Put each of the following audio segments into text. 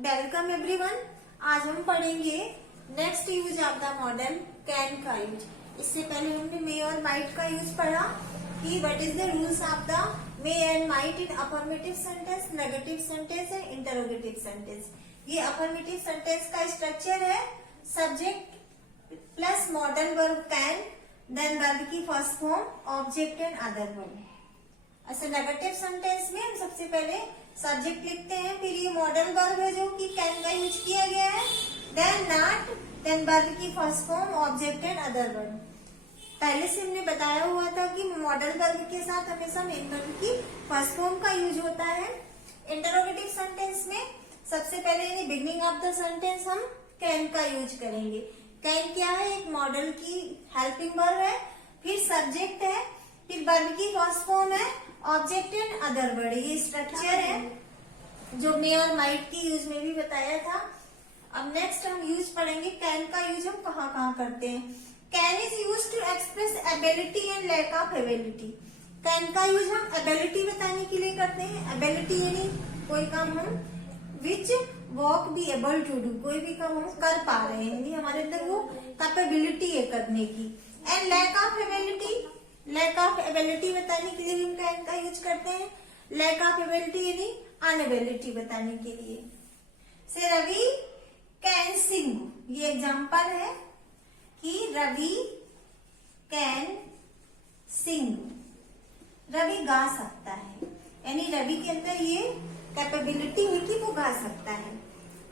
Welcome everyone. आज हम पढ़ेंगे next use of the model can का यूज। इससे पहले हमने मे और माइट का यूज पढ़ा कि what is the rules of the may and might in affirmative sentence, negative sentence and interrogative sentence. ये अफर्मेटिव सेंटेंस का स्ट्रक्चर है subject plus modal verb can, then verb की first form, object and other verb. ऐसे negative sentence में हम सबसे पहले subject लिखते हैं, फिर ये मॉडल वर्ब है जो कि कैन का यूज किया गया है, देन नॉट, देन वर्ब की first form, object and other verb. पहले से हमने बताया हुआ था कि मॉडल वर्ब के साथ हमेशा मेन वर्ब की फर्स्ट फॉर्म का यूज होता है। इंटरोगेटिव सेंटेंस में सबसे पहले बिगिनिंग ऑफ द सेंटेंस हम कैन का यूज करेंगे। कैन क्या है? एक मॉडल की हेल्पिंग वर्ब है, फिर सब्जेक्ट है, फिर वर्ब की फर्स्ट फॉर्म है, ऑब्जेक्ट एंड अदर वर्ड। ये स्ट्रक्चर है जो मे और माइट की यूज में भी बताया था। अब नेक्स्ट हम यूज पढ़ेंगे कैन का यूज हम कहाँ कहाँ करते हैं। Can is use to express ability and lack of ability. Can का यूज हम एबिलिटी बताने के लिए करते हैं। एबिलिटी यानी कोई काम हम which walk be able to do, कोई भी काम हम कर पा रहे हैं, यानी हमारे अंदर वो कैपेबिलिटी है करने की। And lack of ability, lack of ability बताने के लिए हम कैन का यूज करते हैं। लैक ऑफ एबिलिटी यानी अनएबिलिटी बताने के लिए। से रवि कैन सिंग, ये एग्जांपल है कि रवि कैन सिंग, रवि गा सकता है, यानी रवि के अंदर ये कैपेबिलिटी है कि वो गा सकता है।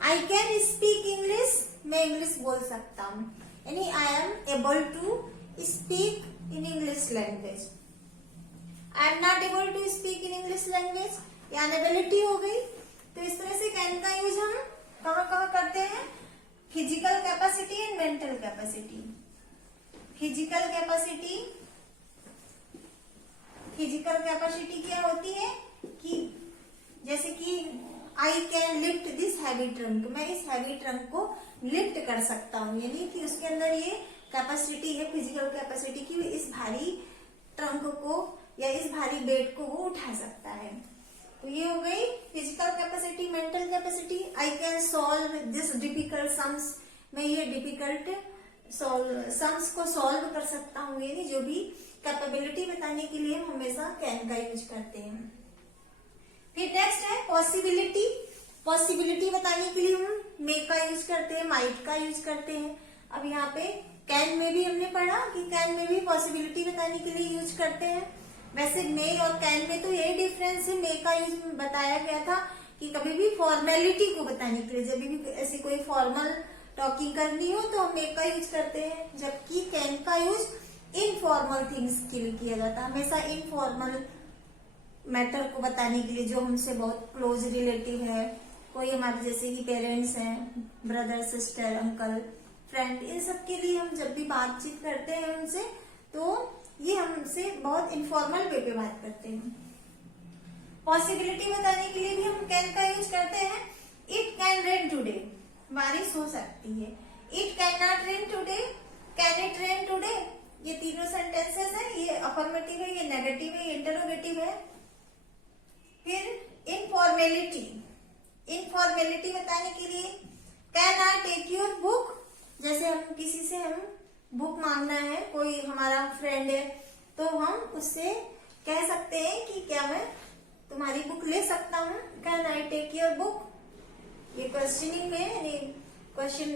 आई कैन स्पीक इंग्लिश, मैं इंग्लिश बोल सकता हूँ, यानी I am able to speak in English language. I am not able to speak in English language, ये अनएबिलिटी हो गई। तो इस तरह से कैन का यूज हम कहाँ कहाँ करते हैं? Physical capacity and mental capacity. Physical capacity, physical capacity क्या होती है कि जैसे कि I can lift this heavy trunk, मैं इस हैवी ट्रंक को लिफ्ट कर सकता हूँ, यानी कि उसके अंदर ये कैपेसिटी है फिजिकल कैपेसिटी की, इस भारी ट्रंक को या इस भारी बेड को वो उठा सकता है। तो ये हो गई physical capacity. Mental capacity, I can solve this difficult sums, मैं ये डिफिकल्ट सम्स को सॉल्व कर सकता हूँ, यानी जो भी कैपेबिलिटी बताने के लिए हम हमेशा कैन का यूज करते हैं। फिर नेक्स्ट है पॉसिबिलिटी। पॉसिबिलिटी बताने के लिए हम मे का यूज करते हैं, माइट का यूज करते हैं। अब यहाँ पे कैन में भी हमने पढ़ा कि कैन में भी पॉसिबिलिटी बताने के लिए यूज करते हैं। वैसे मे और कैन में तो यही डिफरेंस है, मे का यूज बताया गया था कि कभी भी फॉर्मेलिटी को बताने के लिए, जब भी ऐसी कोई फॉर्मल टॉकिंग करनी हो तो हम मे का यूज करते हैं, जबकि कैन का यूज इनफॉर्मल थिंग्स के लिए किया जाता है, हमेशा इनफॉर्मल मैटर को बताने के लिए, जो हमसे बहुत क्लोज रिलेटिव है, कोई हमारे जैसे कि पेरेंट्स हैं, ब्रदर सिस्टर अंकल फ्रेंड, इन सब के लिए हम जब भी बातचीत करते हैं उनसे, तो ये हमसे बहुत इनफॉर्मल वे पे बात करते हैं। पॉसिबिलिटी बताने के लिए भी हम कैन का यूज करते हैं। इट कैन रेन टुडे, बारिश हो सकती है। It can not rain today, can it rain today. ये तीनों सेंटेंसेस है, ये अफर्मेटिव है, ये नेगेटिव है, ये इंटरोगेटिव है। फिर इनफॉर्मेलिटी, इनफॉर्मेलिटी बताने के लिए can I take your book, जैसे हम किसी से हम बुक मांगना है, कोई हमारा फ्रेंड है, तो हम उससे कह सकते हैं कि क्या मैं तुम्हारी बुक ले सकता हूँ, can I take your book. ये क्वेश्चनिंग में यानी क्वेश्चन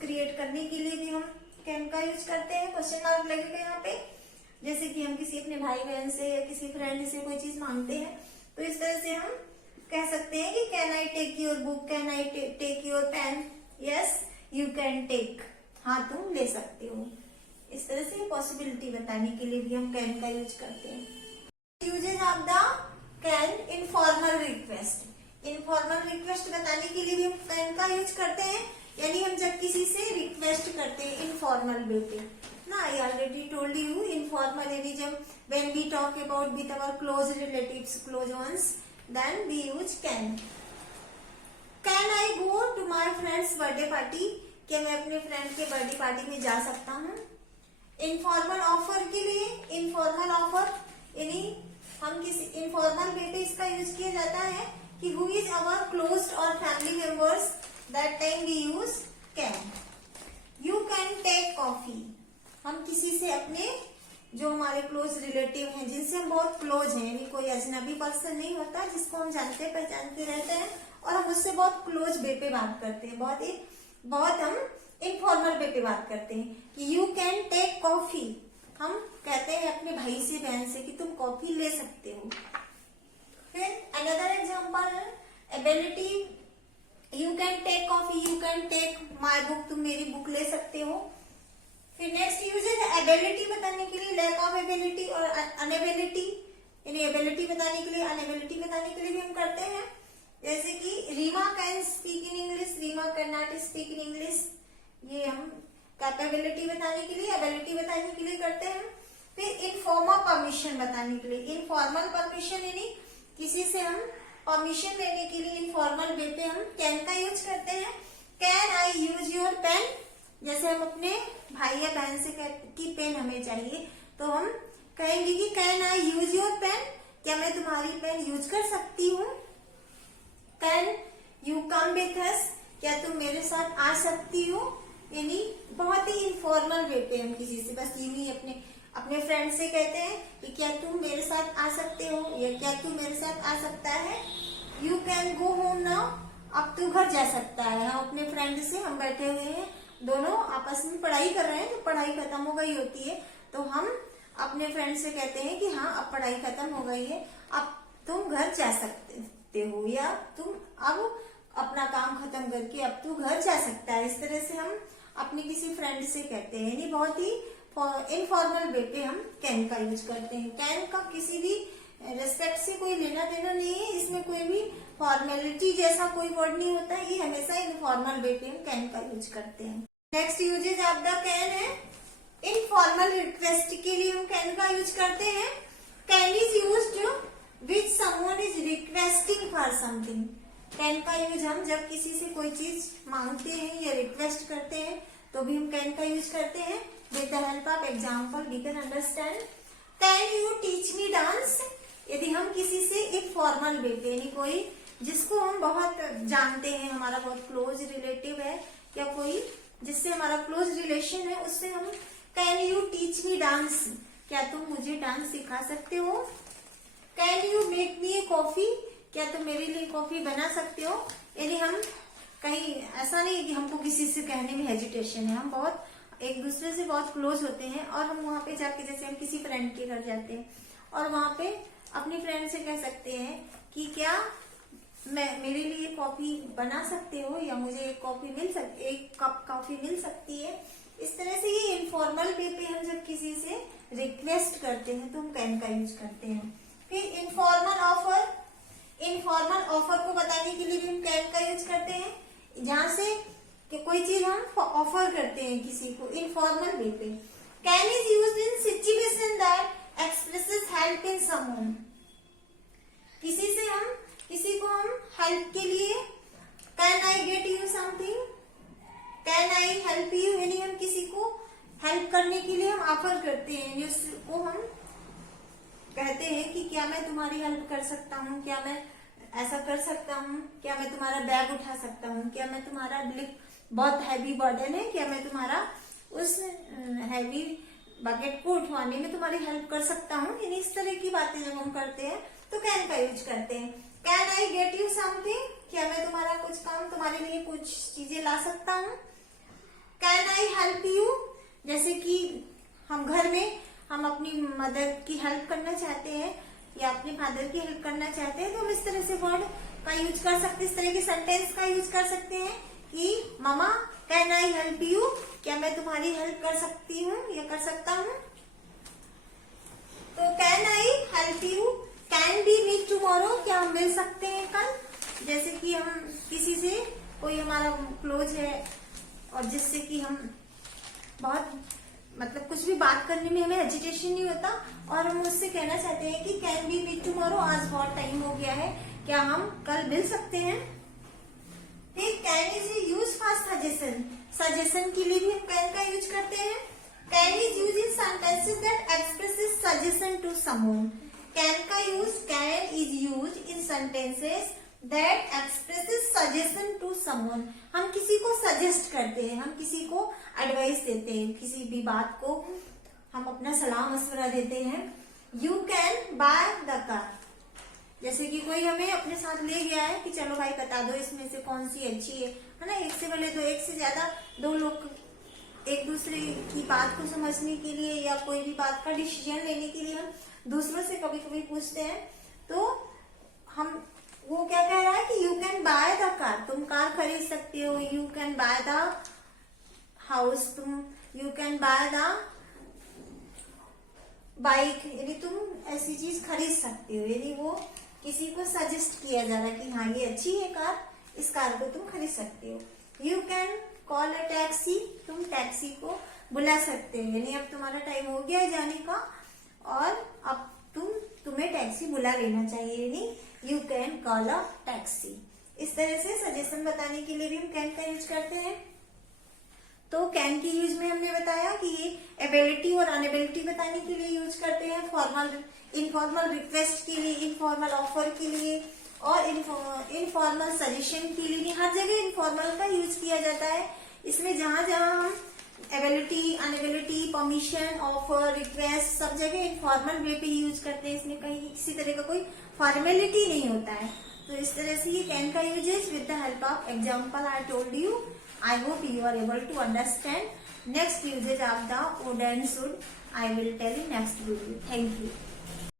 क्रिएट करने के लिए भी हम कैन का यूज करते हैं। क्वेश्चन मार्क लगेगा यहाँ पे, जैसे कि हम किसी अपने भाई बहन से या किसी फ्रेंड से कोई चीज मांगते हैं, तो इस तरह से हम कह सकते हैं कि can I take your book, can I take your pen, yes you can take, हाँ तुम ले सकते हो। इस तरह से पॉसिबिलिटी बताने के लिए भी हम कैन का यूज करते हैं। Uses of the can, informal request. Informal request बताने के लिए भी हम कैन का यूज करते हैं, यानी हम जब किसी से रिक्वेस्ट करते हैं इनफॉर्मल वे पे ना, I already told you informal यानी जब when we talk about with our close relatives, close ones, then we use can. Can I go to my friends birthday party, क्या मैं अपने फ्रेंड के बर्थडे पार्टी में जा सकता हूँ। इनफॉर्मल ऑफर के लिए, इनफॉर्मल ऑफर यानी हम किसी इनफॉर्मल वे पे इसका यूज किया जाता है कि who is our close or family members, that time we use can. You can take coffee. हम किसी से अपने जो हमारे क्लोज रिलेटिव हैं, जिनसे हम बहुत क्लोज हैं, यानी कोई अजनबी पर्सन नहीं होता जिसको हम जानते पहचानते रहते हैं और हम उससे बहुत क्लोज वे पे बात करते हैं, बहुत हम इनफॉर्मल वे पे बात करते हैं कि यू कैन टेक कॉफी. हम कहते हैं अपने भाई से बहन से कि तुम कॉफी ले सकते हो. फिर another example ability, you can take coffee, you can take my book, तुम मेरी बुक ले सकते हो. फिर नेक्स्ट यूज है एबिलिटी बताने के लिए, लैक ऑफ एबिलिटी और अनएबिलिटी, यानी एबिलिटी बताने के लिए अनएबिलिटी बताने के लिए भी हम करते हैं. जैसे कि Reema can speak in English, Reema can not speak in English, ये हम कैपेबिलिटी बताने के लिए, एबिलिटी बताने के लिए करते हैं. फिर इनफॉर्मल परमिशन बताने के लिए, इनफॉर्मल परमिशन यानी किसी से हम परमिशन लेने के लिए इनफॉर्मल वे पे हम कैन का यूज करते हैं. Can I use your pen, जैसे हम अपने भाई या बहन से कि पेन हमें चाहिए तो हम कहेंगे कि can I use your pen, क्या मैं तुम्हारी पेन यूज कर सकती हूँ. Can you come with us, क्या तुम मेरे साथ आ सकती हो, यानी बहुत ही इनफॉर्मल वे पे हम किसी से बस यूं ही अपने फ्रेंड से कहते हैं कि क्या तुम मेरे साथ आ सकते हो या क्या तू मेरे साथ आ सकता है. You can go home now, अब तू घर जा सकता है. हम अपने फ्रेंड से हम बैठे हुए हैं, दोनों आपस में पढ़ाई कर रहे हैं, तो पढ़ाई खत्म हो गई होती है तो हम अपने फ्रेंड से कहते हैं कि हाँ अब पढ़ाई खत्म हो गई है, अब तुम घर जा सकते हो, या तुम अब अपना काम खत्म करके अब तू घर जा सकता है. इस तरह से हम अपने किसी फ्रेंड से कहते हैं, यानी बहुत ही इनफॉर्मल वे पे हम कैन का यूज करते हैं. कैन का किसी भी रेस्पेक्ट से कोई लेना देना नहीं है, इसमें कोई भी फॉर्मेलिटी जैसा कोई वर्ड नहीं होता है, ये हमेशा इनफॉर्मल वे पे हम कैन का यूज करते हैं. Next uses of the can है इनफॉर्मल रिक्वेस्ट के लिए हम कैन का यूज करते हैं. Can is used which someone is requesting for something. Can का यूज हम जब किसी से कोई चीज मांगते हैं या रिक्वेस्ट करते हैं तो भी हम कैन का यूज करते हैं. With the help of example we can understand. Can you teach me dance, यदि हम किसी से एक फॉर्मल वे पे, यानी कोई जिसको हम बहुत जानते हैं, हमारा बहुत क्लोज रिलेटिव है या कोई जिससे हमारा क्लोज रिलेशन है, उससे हम can you teach me dance, क्या तुम मुझे डांस सिखा सकते हो. Can you make me A coffee, क्या तुम मेरे लिए कॉफी बना सकते हो. यानी हम कहीं ऐसा नहीं कि हमको किसी से कहने में हेजिटेशन है, हम बहुत एक दूसरे से बहुत क्लोज होते हैं और हम वहां पे जाके, जैसे हम किसी फ्रेंड के घर जाते हैं और वहां पे अपनी फ्रेंड से कह सकते हैं कि क्या मेरे लिए कॉफी बना सकते हो या मुझे एक कप कॉफी मिल सकती है. इस तरह से ये इनफॉर्मल वे पे हम जब किसी से रिक्वेस्ट करते हैं तो हम कैन का यूज करते हैं. फिर इनफॉर्मल ऑफर, इनफॉर्मल ऑफर को बताने के लिए भी हम कैन का यूज करते हैं, जहां से कि कोई चीज हम ऑफर करते हैं किसी को इनफॉर्मल वे पे. Can is used in situation that expresses help in someone, किसी को हम हेल्प के लिए can I get you something, can I help you, यानी हम किसी को हेल्प करने के लिए हम ऑफर करते हैं, जिसको हम कहते हैं कि क्या मैं तुम्हारी हेल्प कर सकता हूँ, क्या मैं ऐसा कर सकता हूँ, क्या मैं तुम्हारा बैग उठा सकता हूँ, क्या मैं तुम्हारा बहुत हैवी बर्डन है, क्या मैं तुम्हारा उस हैवी बकेट को उठवाने में तुम्हारी हेल्प कर सकता हूँ. यानी इस तरह की बातें जब हम करते हैं तो कैन का यूज करते हैं. Can I get you something, क्या मैं तुम्हारा कुछ काम, तुम्हारे लिए कुछ चीजें ला सकता हूँ. कैन आई हेल्प यू, जैसे कि हम घर में हम अपनी मदर की हेल्प करना चाहते हैं या अपने फादर की हेल्प करना चाहते हैं तो हम इस तरह से वर्ड का यूज कर सकते हैं, इस तरह के सेंटेंस का यूज कर सकते हैं कि mama can I help you, क्या मैं तुम्हारी हेल्प कर सकती हूँ या कर सकता हूँ. तो can I help you, can be meet tomorrow, क्या हम मिल सकते हैं कल. जैसे कि हम किसी से कोई हमारा क्लोज है और जिससे कि हम बहुत मतलब कुछ भी बात करने में हमें एजिटेशन नहीं होता और हम उससे कहना चाहते हैं कि कैन बी मीट टुमारो, आज बहुत टाइम हो गया है, क्या हम कल मिल सकते हैं. फिर can is use for suggestion, suggestion के लिए भी हम कैन का यूज करते हैं. Can is use in sentences that expresses suggestion to someone, can का use, can is use in sentences that expresses suggestion to someone। हम किसी को सजेस्ट करते हैं, हम किसी को एडवाइस देते हैं, किसी भी बात को हम अपना सलाह मशवरा देते हैं। You can buy the car, जैसे कि कोई हमें अपने साथ ले गया है कि चलो भाई बता दो इसमें से कौन सी अच्छी है ना। एक से पहले तो एक से ज्यादा दो लोग एक दूसरे की बात को समझने के लिए या कोई भी बात का डिसीजन लेने के लिए हम दूसरों से कभी कभी पूछते हैं। तो हम वो क्या कह रहा है कि you can buy the car, तुम कार खरीद सकते हो। You can buy the house, तुम you can buy the bike, यानी तुम ऐसी चीज खरीद सकते हो। यानी वो किसी को सजेस्ट किया जा रहा है कि हाँ ये अच्छी है कार, इस कार को तुम खरीद सकते हो। You can call a taxi, तुम टैक्सी को बुला सकते हो। यानी अब तुम्हारा टाइम हो गया है जाने का और अब तुम्हें टैक्सी बुला लेना चाहिए, यानी you can call a taxi. इस तरह से सजेशन बताने के लिए भी हम कैन का यूज करते हैं। तो कैन की यूज में हमने बताया कि ये एबिलिटी और अनएबिलिटी बताने के लिए यूज करते हैं, फॉर्मल इनफॉर्मल रिक्वेस्ट के लिए, इनफॉर्मल ऑफर के लिए और इनफॉर्मल सजेशन के लिए। हर जगह इनफॉर्मल का यूज किया जाता है। इसमें जहां जहां हम एबिलिटी, अनएबिलिटी, परमिशन, ऑफर, रिक्वेस्ट सब जगह इनफॉर्मल वे पे यूज करते हैं। इसमें कहीं किसी तरह का कोई फॉर्मेलिटी नहीं होता है। तो इस तरह से ये कैन का uses with the help of example I told you. I hope you are able to understand. Next usage of the would and should I will tell in next video. Thank you.